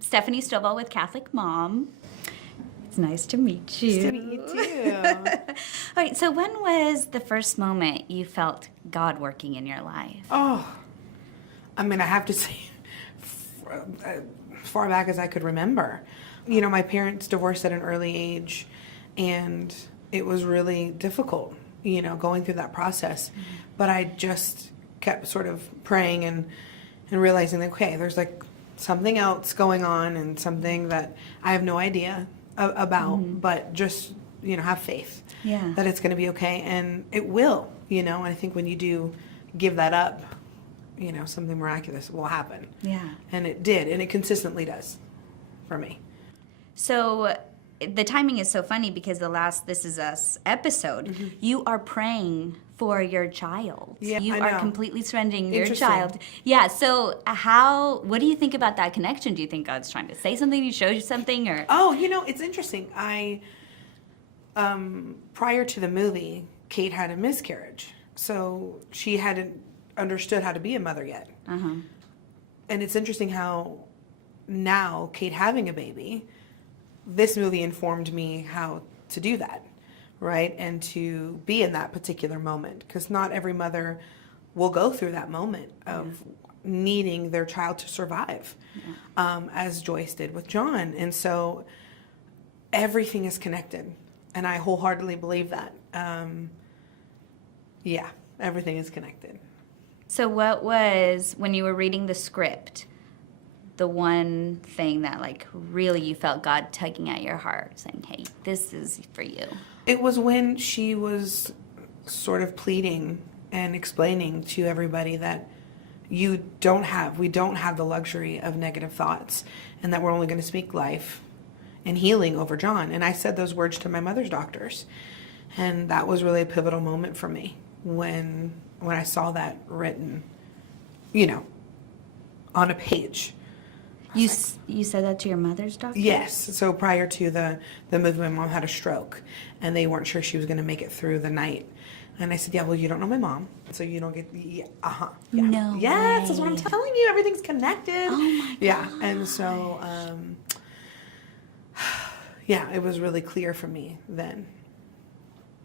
Stephanie Stovall with Catholic Mom. It's nice to meet you. Nice to meet you too. All right, so when was the first moment you felt God working in your life? Oh, I mean, I have to say, as far back as I could remember. You know, my parents divorced at an early age, and it was really difficult, you know, going through that process. Mm-hmm. But I just kept sort of praying and realizing that, okay, there's like something else going on and something that I have no idea about, mm-hmm. but just, you know, have faith that it's going to be okay, and it will, you know. And I think when you do give that up, you know, something miraculous will happen. Yeah. And it did, and it consistently does for me. So the timing is so funny because the last This Is Us episode, mm-hmm. you are praying for your child. Yeah, you I are know. Completely surrendering your child. Yeah, so what do you think about that connection? Do you think God's trying to say something, to show you something, or? Oh, you know, it's interesting. Prior to the movie, Kate had a miscarriage. So she hadn't understood how to be a mother yet. Uh-huh. And it's interesting how now, Kate having a baby, this movie informed me how to do that, right? And to be in that particular moment. Because not every mother will go through that moment of needing their child to survive, as Joyce did with John. And so everything is connected. And I wholeheartedly believe that. Everything is connected. So what was, when you were reading the script, the one thing that like really you felt God tugging at your heart, saying, hey, this is for you? It was when she was sort of pleading and explaining to everybody that we don't have the luxury of negative thoughts, and that we're only going to speak life and healing over John. And I said those words to my mother's doctors. And that was really a pivotal moment for me when I saw that written, you know, on a page. You said that to your mother's doctor? Yes. So prior to the movie, my mom had a stroke, and they weren't sure she was going to make it through the night. And I said, yeah, well, you don't know my mom, so you don't get, No Yes, way. That's what I'm telling you. Everything's connected. Oh, my God. Yeah, and so, it was really clear for me then.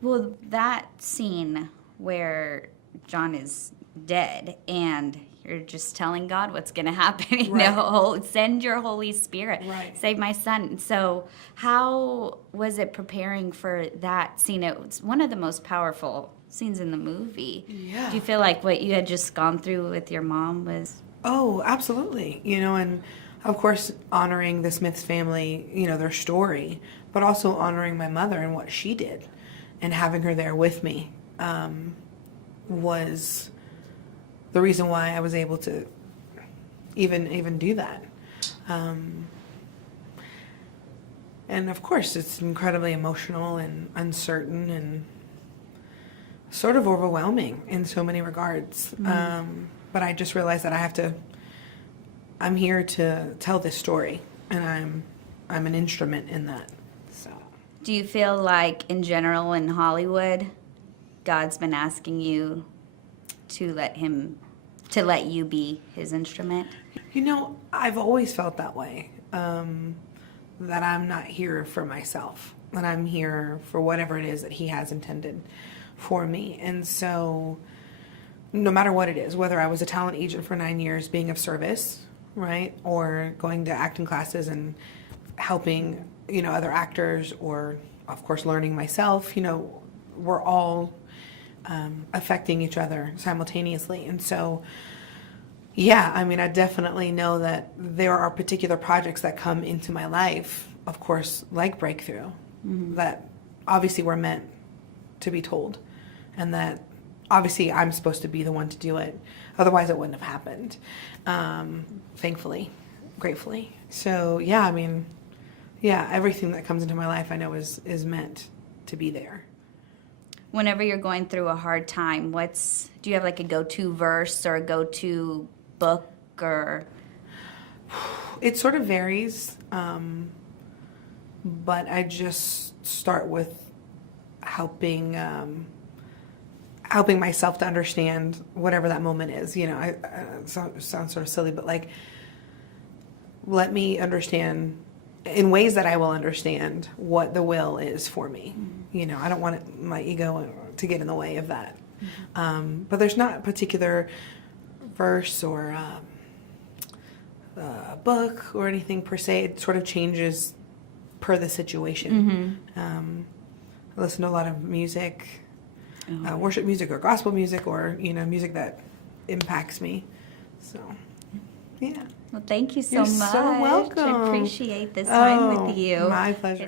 Well, that scene where John is dead and you're just telling God what's going to happen. You know, send your Holy Spirit. Right. Save my son. So how was it preparing for that scene? It was one of the most powerful scenes in the movie. Yeah. Do you feel like what you had just gone through with your mom was? Oh, absolutely. You know, and of course, honoring the Smiths family, you know, their story, but also honoring my mother and what she did, and having her there with me was the reason why I was able to even do that. And of course, it's incredibly emotional and uncertain and sort of overwhelming in so many regards. Mm-hmm. But I just realized that I'm here to tell this story, and I'm an instrument in that. So, do you feel like in general in Hollywood, God's been asking you to let you be his instrument? You know, I've always felt that way, that I'm not here for myself, that I'm here for whatever it is that he has intended for me. And so no matter what it is, whether I was a talent agent for 9 years being of service, right, or going to acting classes and helping, you know, other actors, or of course learning myself, you know, we're all affecting each other simultaneously. And so, yeah, I mean, I definitely know that there are particular projects that come into my life, of course, like Breakthrough, mm-hmm. that obviously were meant to be told, and that obviously I'm supposed to be the one to do it. Otherwise it wouldn't have happened, thankfully, gratefully. So, yeah, I mean, yeah, everything that comes into my life I know is meant to be there. Whenever you're going through a hard time, do you have like a go-to verse or a go-to book, or? It sort of varies, but I just start with helping myself to understand whatever that moment is. You know, it sounds sort of silly, but like let me understand in ways that I will understand what the will is for me. You know, I don't want my ego to get in the way of that. But there's not a particular verse or book or anything per se. It sort of changes per the situation. I listen to a lot of music, worship music or gospel music, or, you know, music that impacts me. So, yeah. Well, thank you so You're much. so welcome. I appreciate this time with you. My pleasure.